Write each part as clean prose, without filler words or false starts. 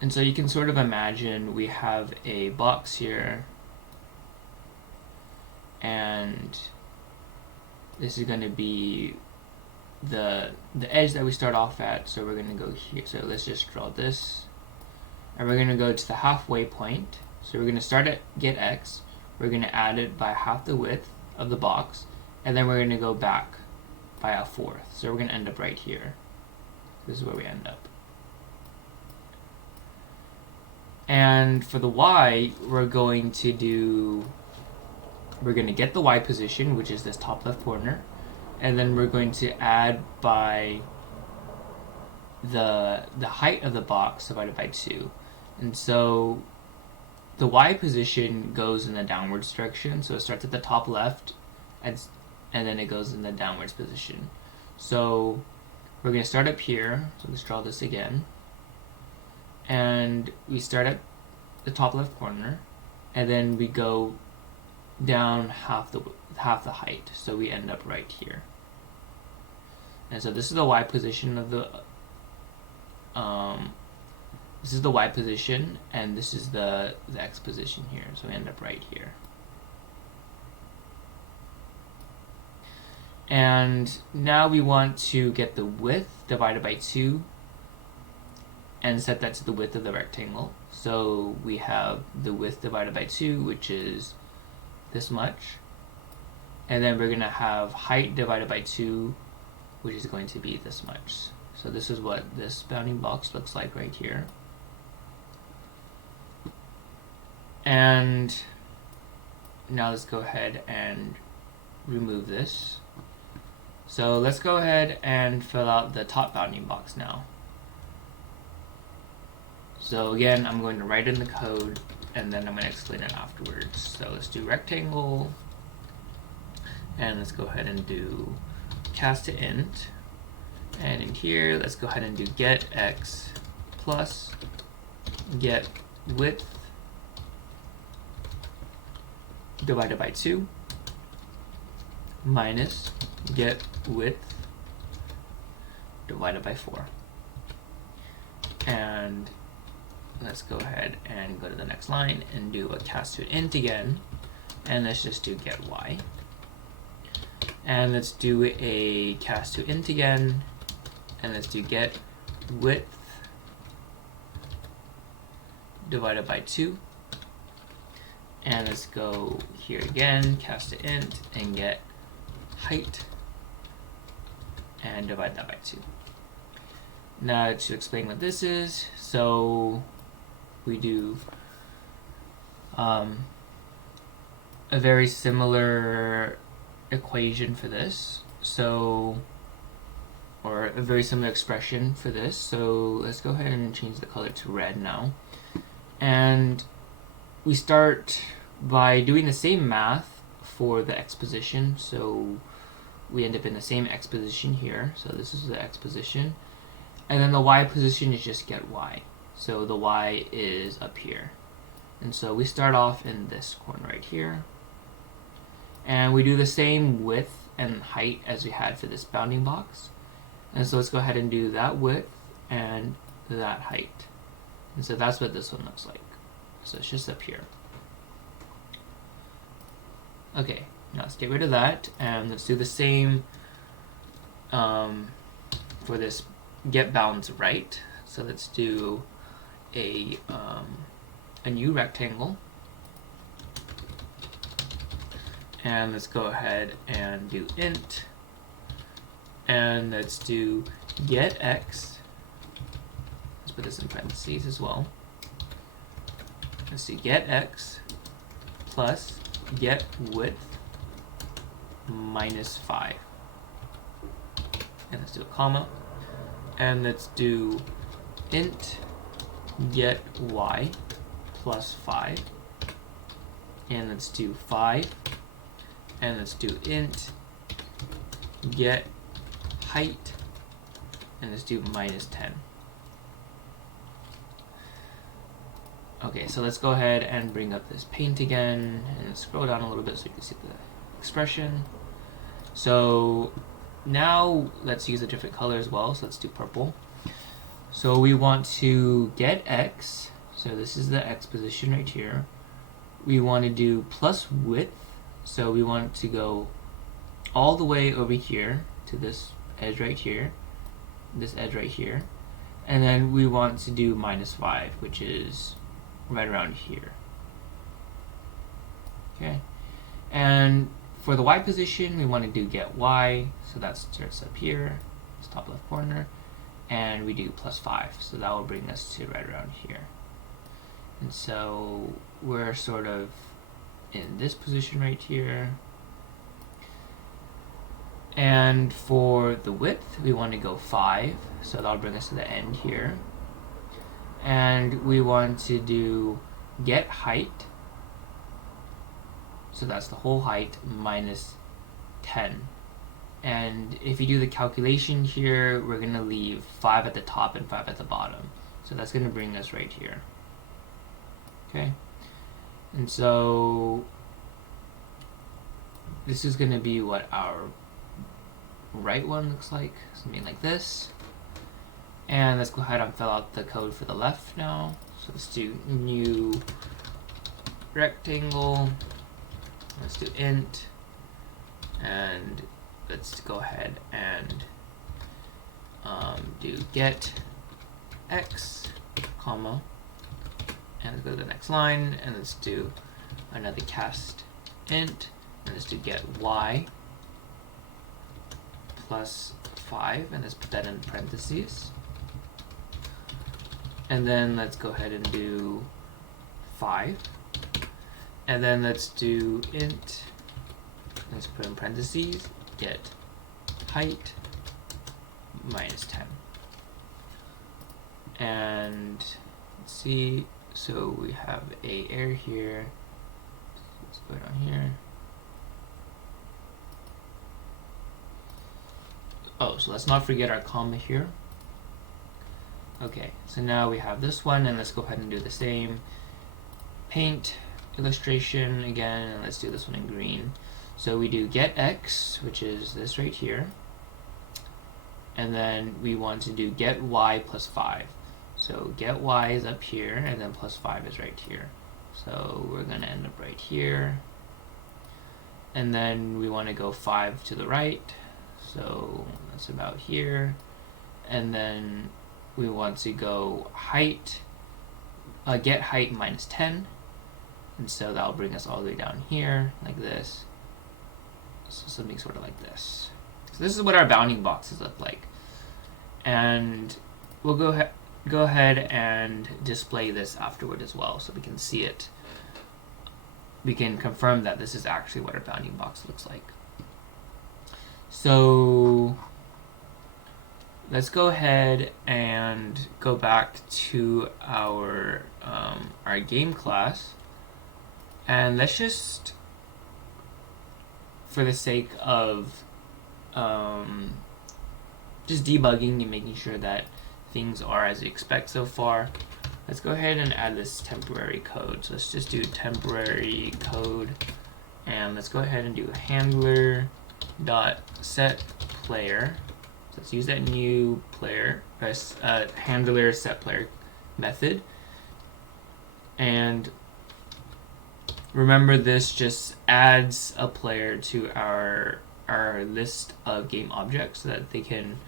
And so you can sort of imagine we have a box here, and this is going to be the edge that we start off at. So we're going to go here. So let's just draw this, and we're going to go to the halfway point. So we're going to start at get x, we're going to add it by half the width of the box, and then we're going to go back by a fourth. So we're going to end up right here. This is where we end up. And for the y, we're going to get the y position, which is this top left corner, and then we're going to add by the height of the box divided by 2. And so the y position goes in the downwards direction, so it starts at the top left, and then it goes in the downwards position. So we're going to start up here, so let's draw this again. And we start at the top left corner, and then we go down half the height, so we end up right here. And so this is the y position of the this is the y position, and this is the x position here, so we end up right here. And now we want to get the width divided by 2 and set that to the width of the rectangle. So we have the width divided by 2, which is this much. And then we're going to have height divided by 2, which is going to be this much. So this is what this bounding box looks like right here. And now let's go ahead and remove this. So let's go ahead and fill out the top bounding box now. So again, I'm going to write in the code, and then I'm going to explain it afterwards. So let's do rectangle, and let's go ahead and do cast to int. And in here, let's go ahead and do get x plus get width divided by 2 minus get width divided by 4. And let's go ahead and go to the next line and do a cast to int again, and let's just do get y. And let's do a cast to int again, and let's do get width divided by 2. And let's go here again, cast to int, and get height, and divide that by 2. Now to explain what this is, so we do a very similar equation for this, or a very similar expression for this. So let's go ahead and change the color to red now. And we start by doing the same math for the x position. So we end up in the same x position here. So this is the x position. And then the y position is just get y. So the y is up here. And so we start off in this corner right here. And we do the same width and height as we had for this bounding box. And so let's go ahead and do that width and that height. And so that's what this one looks like. So it's just up here. Okay, now let's get rid of that, and let's do the same for this get bounds right. So let's do a new rectangle, and let's go ahead and do int, and let's do get x. Let's put this in parentheses as well. Let's see, get x plus get width minus 5. And let's do a comma. And let's do int get y plus 5. And let's do 5. And let's do int get height. And let's do minus 10. Okay, so let's go ahead and bring up this paint again and scroll down a little bit so you can see the expression. So now let's use a different color as well. So let's do purple. So we want to get x, so this is the x position right here. We want to do plus width, so we want to go all the way over here to this edge right here, this edge right here, and then we want to do minus 5, which is right around here. Okay, and for the y position, we want to do get y, so that starts up here, it's top left corner, and we do plus 5, so that will bring us to right around here. And so we're sort of in this position right here. And for the width, we want to go 5, so that'll bring us to the end here. And we want to do get height, so that's the whole height, minus 10. And if you do the calculation here, we're going to leave 5 at the top and 5 at the bottom. So that's going to bring us right here. Okay, and so this is going to be what our right one looks like, something like this. And let's go ahead and fill out the code for the left now. So let's do new rectangle, let's do int, and let's go ahead and do get x, comma, and let's go to the next line, and let's do another cast int, and let's do get y plus 5, and let's put that in parentheses. And then let's go ahead and do 5, and then let's do int, let's put in parentheses, get height minus 10. And let's see, so we have a error here. Let's go down here. Oh, so let's not forget our comma here. Okay, so now we have this one, and let's go ahead and do the same. Paint illustration again, and let's do this one in green. So we do get x, which is this right here, and then we want to do get y plus 5. So get y is up here, and then plus 5 is right here. So we're going to end up right here. And then we want to go 5 to the right, so that's about here. And then we want to go height, get height minus 10. And so that'll bring us all the way down here, like this. So something sort of like this. So this is what our bounding boxes look like. And we'll go ahead and display this afterward as well, so we can see it. We can confirm that this is actually what our bounding box looks like. So let's go ahead and go back to our game class, and let's just, for the sake of just debugging and making sure that things are as you expect so far, let's go ahead and add this temporary code. So let's just do temporary code, and let's go ahead and do handler dot set player. So let's use that new player handler set player method, and remember, this just adds a player to our list of game objects so that they can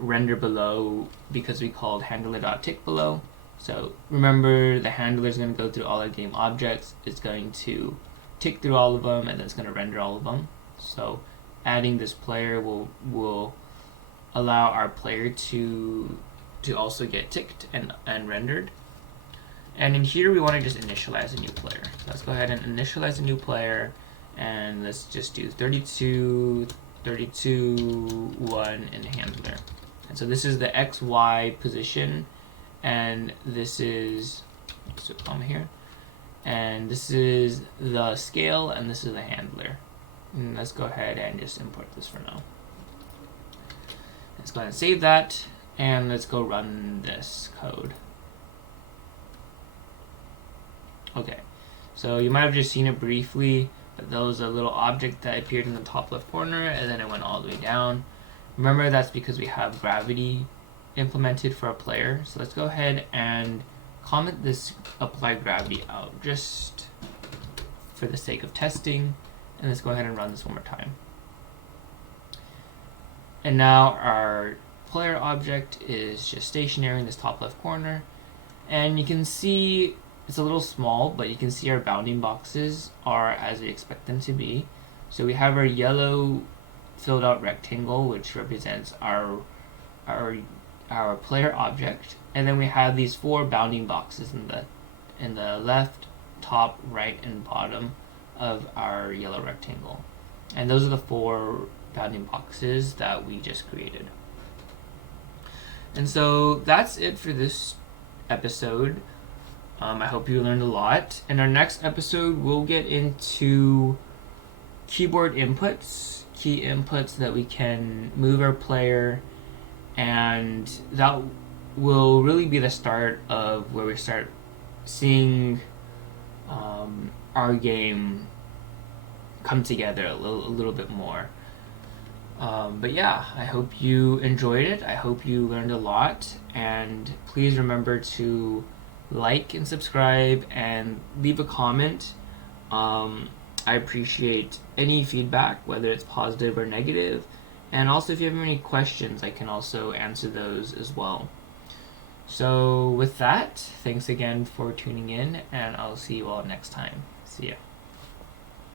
render below, because we called handler.tick below. So remember, the handler is going to go through all our game objects, it's going to tick through all of them, and then it's going to render all of them. So adding this player will allow our player to also get ticked and rendered. And in here we want to just initialize a new player. So let's go ahead and initialize a new player, and let's just do 32, 32, 1 in handler. And so this is the XY position, and this is, so comma here, and this is the scale, and this is the handler. And let's go ahead and just import this for now. Let's go ahead and save that, and let's go run this code. Okay, so you might have just seen it briefly, but that was a little object that appeared in the top left corner, and then it went all the way down. Remember, that's because we have gravity implemented for a player. So let's go ahead and comment this apply gravity out just for the sake of testing. And let's go ahead and run this one more time. And now our player object is just stationary in this top left corner. And you can see it's a little small, but you can see our bounding boxes are as we expect them to be. So we have our yellow filled out rectangle, which represents our player object, and then we have these 4 bounding boxes in the left, top, right, and bottom of our yellow rectangle. And those are the 4 bounding boxes that we just created. And so that's it for this episode. I hope you learned a lot. In our next episode, we'll get into keyboard inputs, key inputs that we can move our player, and that will really be the start of where we start seeing our game come together a little bit more. But yeah, I hope you enjoyed it. I hope you learned a lot, and please remember to like and subscribe and leave a comment. I appreciate any feedback, whether it's positive or negative, and also if you have any questions, I can also answer those as well. So with that, thanks again for tuning in, and I'll see you all next time. See ya.